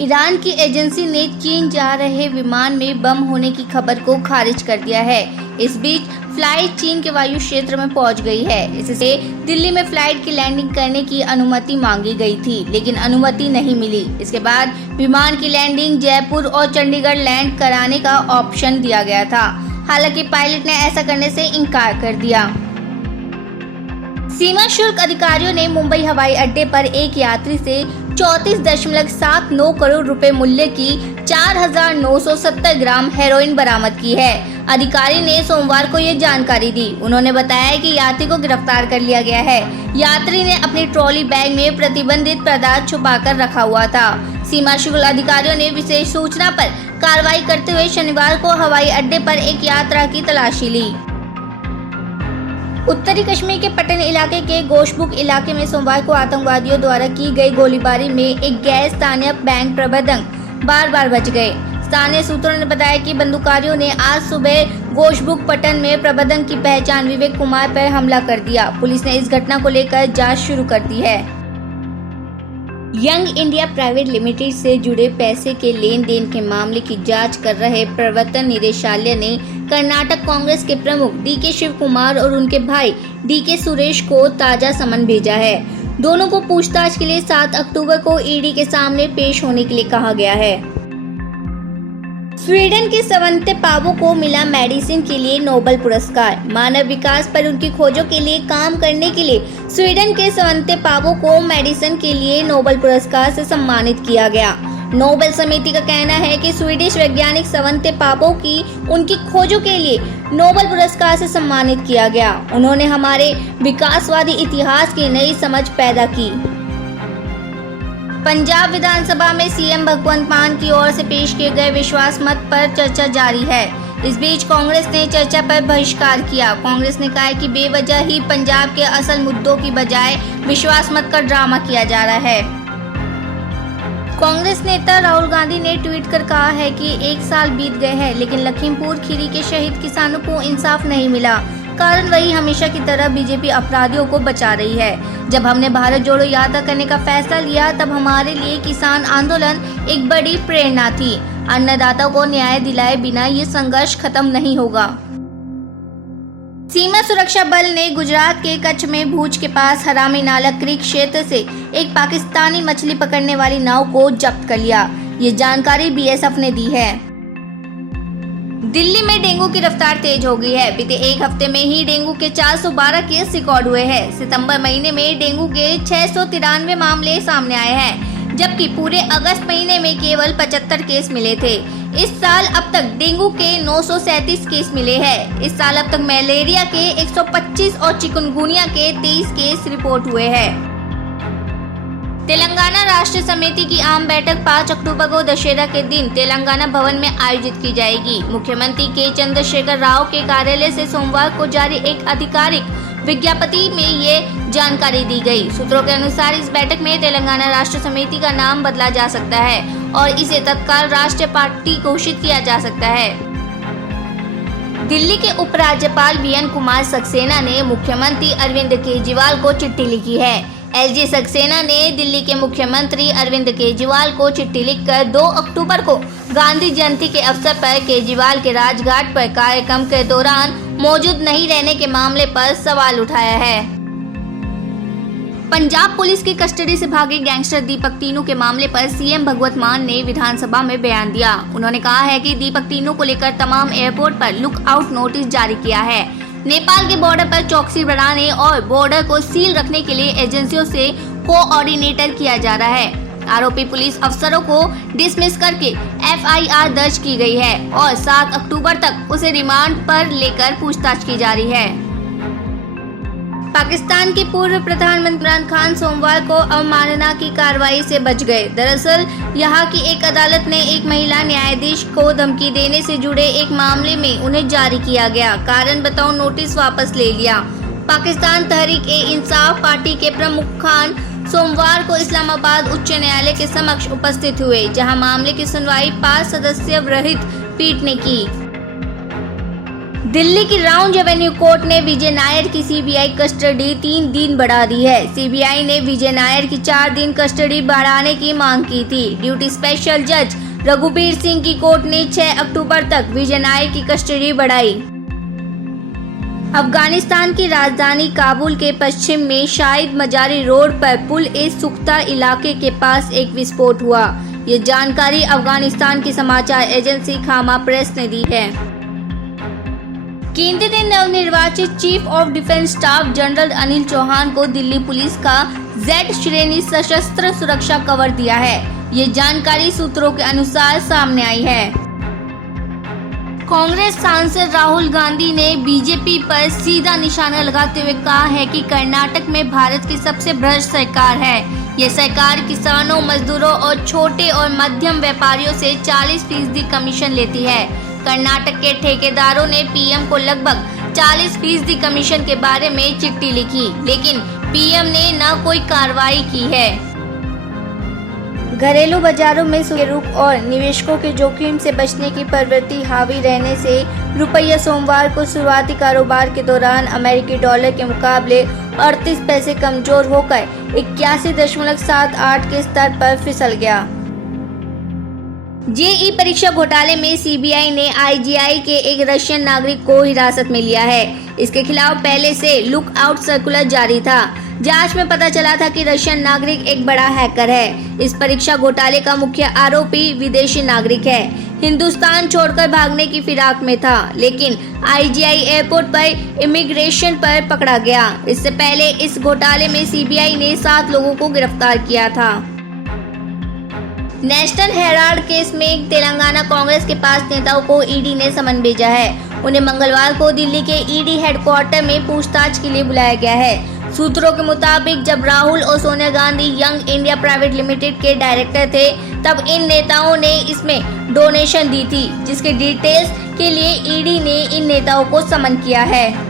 Iran की agency ने चीन जा रहे विमान में बम होने की खबर को खारिज कर दिया है। इस बीच फ्लाइट चीन के वायु क्षेत्र में पहुंच गई है। इससे दिल्ली में फ्लाइट की लैंडिंग करने की अनुमति मांगी गई थी, लेकिन अनुमति नहीं मिली। इसके बाद विमान की लैंडिंग जयपुर और चंडीगढ़ लैंड कराने का ऑप्शन दिया गया था। हालांकि पायलट ने ऐसा करने से इनकार कर दिया। सीमा शुल्क अधिकारियों ने मुंबई हवाई अड्डे पर एक यात्री से 34.79 करोड़ रुपए मूल्य की 4,970 ग्राम हेरोइन बरामद की है। अधिकारी ने सोमवार को ये जानकारी दी। उन्होंने बताया कि यात्री को गिरफ्तार कर लिया गया है। यात्री ने अपनी ट्रॉली बैग में प्रतिबंधित पदार्थ छुपाकर रखा हुआ था। सीमा शुल्क अधिकारियों ने विशेष सूचना पर कार्रवाई करते हुए शनिवार को हवाई अड्डे पर एक यात्रा की तलाशी ली। उत्तरी कश्मीर के पटन इलाके के गोशबुक इलाके में सोमवार को आतंकवादियों द्वारा की गई गोलीबारी में एक गैर स्थानीय बैंक प्रबंधक बार बच गए। स्थानीय सूत्रों ने बताया कि बंदूकधारियों ने आज सुबह गोशबुक पटन में प्रबंधक की पहचान विवेक कुमार पर हमला कर दिया। पुलिस ने इस घटना को लेकर जांच शुरू कर दी है। यंग इंडिया प्राइवेट लिमिटेड से जुड़े पैसे के लेन देन के मामले की जांच कर रहे प्रवर्तन निदेशालय ने कर्नाटक कांग्रेस के प्रमुख डीके शिव कुमार और उनके भाई डीके सुरेश को ताजा समन भेजा है। दोनों को पूछताछ के लिए 7 अक्टूबर को ईडी के सामने पेश होने के लिए कहा गया है। स्वीडन के स्वंते पावो को मिला मेडिसिन के लिए नोबेल पुरस्कार। मानव विकास पर उनकी खोजों के लिए काम करने के लिए स्वीडन के स्वंते पावो को मेडिसिन के लिए नोबेल पुरस्कार से सम्मानित किया गया। नोबेल समिति का कहना है कि स्वीडिश वैज्ञानिक स्वंते पावो की उनकी खोजों के लिए नोबेल पुरस्कार से सम्मानित किया गया। उन्होंने हमारे विकासवादी इतिहास की नई समझ पैदा की। पंजाब विधानसभा में सीएम भगवंत मान की ओर से पेश किए गए विश्वास मत पर चर्चा जारी है। इस बीच कांग्रेस ने चर्चा पर बहिष्कार किया। कांग्रेस ने कहा है कि बेवजह ही पंजाब के असल मुद्दों की बजाय विश्वास मत का ड्रामा किया जा रहा है। कांग्रेस नेता राहुल गांधी ने ट्वीट कर कहा है कि 1 साल बीत गए हैं, लेकिन लखीमपुर खीरी के शहीद किसानों को इंसाफ नहीं मिला। कारण वही हमेशा की तरह बीजेपी अपराधियों को बचा रही है। जब हमने भारत जोड़ो यात्रा करने का फैसला लिया, तब हमारे लिए किसान आंदोलन एक बड़ी प्रेरणा थी। अन्नदाता को न्याय दिलाए बिना ये संघर्ष खत्म नहीं होगा। सीमा सुरक्षा बल ने गुजरात के कच्छ में भूज के पास हरामी नाला क्रीक क्षेत्र से एक पाकिस्तानी मछली पकड़ने वाली नाव को जब्त कर लिया। ये जानकारी बीएसएफ ने दी है। दिल्ली में डेंगू की रफ्तार तेज हो गई है। बीते एक हफ्ते में ही डेंगू के 412 केस रिकॉर्ड हुए हैं। सितंबर महीने में डेंगू के 693 मामले सामने आए हैं, जबकि पूरे अगस्त महीने में केवल 75 केस मिले थे। इस साल अब तक डेंगू के 937 केस मिले हैं। इस साल अब तक मलेरिया के 125 और चिकनगुनिया के 23 केस रिपोर्ट हुए हैं। तेलंगाना राष्ट्र समिति की आम बैठक 5 अक्टूबर को दशहरा के दिन तेलंगाना भवन में आयोजित की जाएगी। मुख्यमंत्री के चंद्रशेखर राव के कार्यालय से सोमवार को जारी एक आधिकारिक विज्ञप्ति में ये जानकारी दी गई। सूत्रों के अनुसार इस बैठक में तेलंगाना राष्ट्र समिति का नाम बदला जा सकता है और इसे तत्काल राष्ट्रीय पार्टी घोषित किया जा सकता है। दिल्ली के उपराज्यपाल वीएन कुमार सक्सेना ने मुख्यमंत्री अरविंद केजरीवाल को चिट्ठी लिखी है। एलजी सक्सेना ने दिल्ली के मुख्यमंत्री अरविंद केजरीवाल को चिट्ठी लिखकर 2 अक्टूबर को गांधी जयंती के अवसर पर केजरीवाल के राजघाट पर कार्यक्रम के दौरान मौजूद नहीं रहने के मामले पर सवाल उठाया है। पंजाब पुलिस की कस्टडी से भागे गैंगस्टर दीपक तीनू के मामले पर सीएम भगवंत मान ने विधानसभा में बयान दिया। उन्होंने कहा है कि दीपक तीनू को लेकर तमाम एयरपोर्ट पर लुक आउट नोटिस जारी किया है। नेपाल के बॉर्डर पर चौकसी बढ़ाने और बॉर्डर को सील रखने के लिए एजेंसियों से कोऑर्डिनेटर किया जा रहा है। आरोपी पुलिस अफसरों को डिसमिस करके एफआईआर दर्ज की गई है और 7 अक्टूबर तक उसे रिमांड पर लेकर पूछताछ की जा रही है। पाकिस्तान के पूर्व प्रधानमंत्री इमरान खान सोमवार को अवमानना की कार्रवाई से बच गए। दरअसल यहां की एक अदालत ने एक महिला न्यायाधीश को धमकी देने से जुड़े एक मामले में उन्हें जारी किया गया कारण बताओ नोटिस वापस ले लिया। पाकिस्तान तहरीक-ए-इंसाफ पार्टी के प्रमुख खान सोमवार को इस्लामाबाद उच्च न्यायालय के समक्ष उपस्थित हुए, जहां मामले की सुनवाई 5 सदस्य रहित पीठ ने की। दिल्ली की राउंड एवेन्यू कोर्ट ने विजय नायर की सीबीआई कस्टडी 3 दिन बढ़ा दी है। सीबीआई ने विजय नायर की 4 दिन कस्टडी बढ़ाने की मांग की थी। ड्यूटी स्पेशल जज रघुबीर सिंह की कोर्ट ने 6 अक्टूबर तक विजय नायर की कस्टडी बढ़ाई। अफगानिस्तान की राजधानी काबुल के पश्चिम में शाहिद मजारी रोड पर पुल ए सुख्ता इलाके के पास एक विस्फोट हुआ। ये जानकारी अफगानिस्तान की समाचार एजेंसी खामा प्रेस ने दी है। केंद्र ने नवनिर्वाचित chief of defence staff general Anil Chauhan को दिल्ली पुलिस का Z श्रेणी सशस्त्र सुरक्षा कवर दिया है। ये जानकारी सूत्रों के अनुसार सामने आई है। कांग्रेस सांसद राहुल गांधी ने बीजेपी पर सीधा निशाना लगाते हुए कहा है कि कर्नाटक में भारत की सबसे भ्रष्ट सरकार है। ये सरकार किसानों, मजदूरों और छोटे और मध्यम व्यापारियों से 40% कमीशन लेती है। कर्नाटक के ठेकेदारों ने पीएम को लगभग 40% कमीशन के बारे में चिट्ठी लिखी, लेकिन पीएम ने न कोई कार्रवाई की है। घरेलू बाजारों में सुरूप और निवेशकों के जोखिम से बचने की प्रवृत्ति हावी रहने से रुपया सोमवार को शुरुआती कारोबार के दौरान अमेरिकी डॉलर के मुकाबले 38 पैसे कमजोर होकर 81.78 के स्तर पर फिसल गया। जेईई परीक्षा घोटाले में सीबीआई ने आईजीआई के एक रशियन नागरिक को हिरासत में लिया है। इसके खिलाफ पहले से लुक आउट सर्कुलर जारी था। जांच में पता चला था कि रशियन नागरिक एक बड़ा हैकर है। इस परीक्षा घोटाले का मुख्य आरोपी विदेशी नागरिक है। हिंदुस्तान छोड़कर भागने की फिराक में था, लेकिन आईजीआई एयरपोर्ट पर इमिग्रेशन पर पकड़ा गया। इससे पहले इस घोटाले में सीबीआई ने 7 लोगों को गिरफ्तार किया था। नेशनल हेराल्ड केस में तेलंगाना कांग्रेस के 5 नेताओं को ईडी ने समन भेजा है। उन्हें मंगलवार को दिल्ली के ईडी हेडक्वार्टर में पूछताछ के लिए बुलाया गया है। सूत्रों के मुताबिक जब राहुल और Sonia Gandhi young India private limited के डायरेक्टर थे, तब इन नेताओं ने इसमें डोनेशन दी थी, जिसके डिटेल्स के लिए ईडी ने इन नेताओं को समन किया है।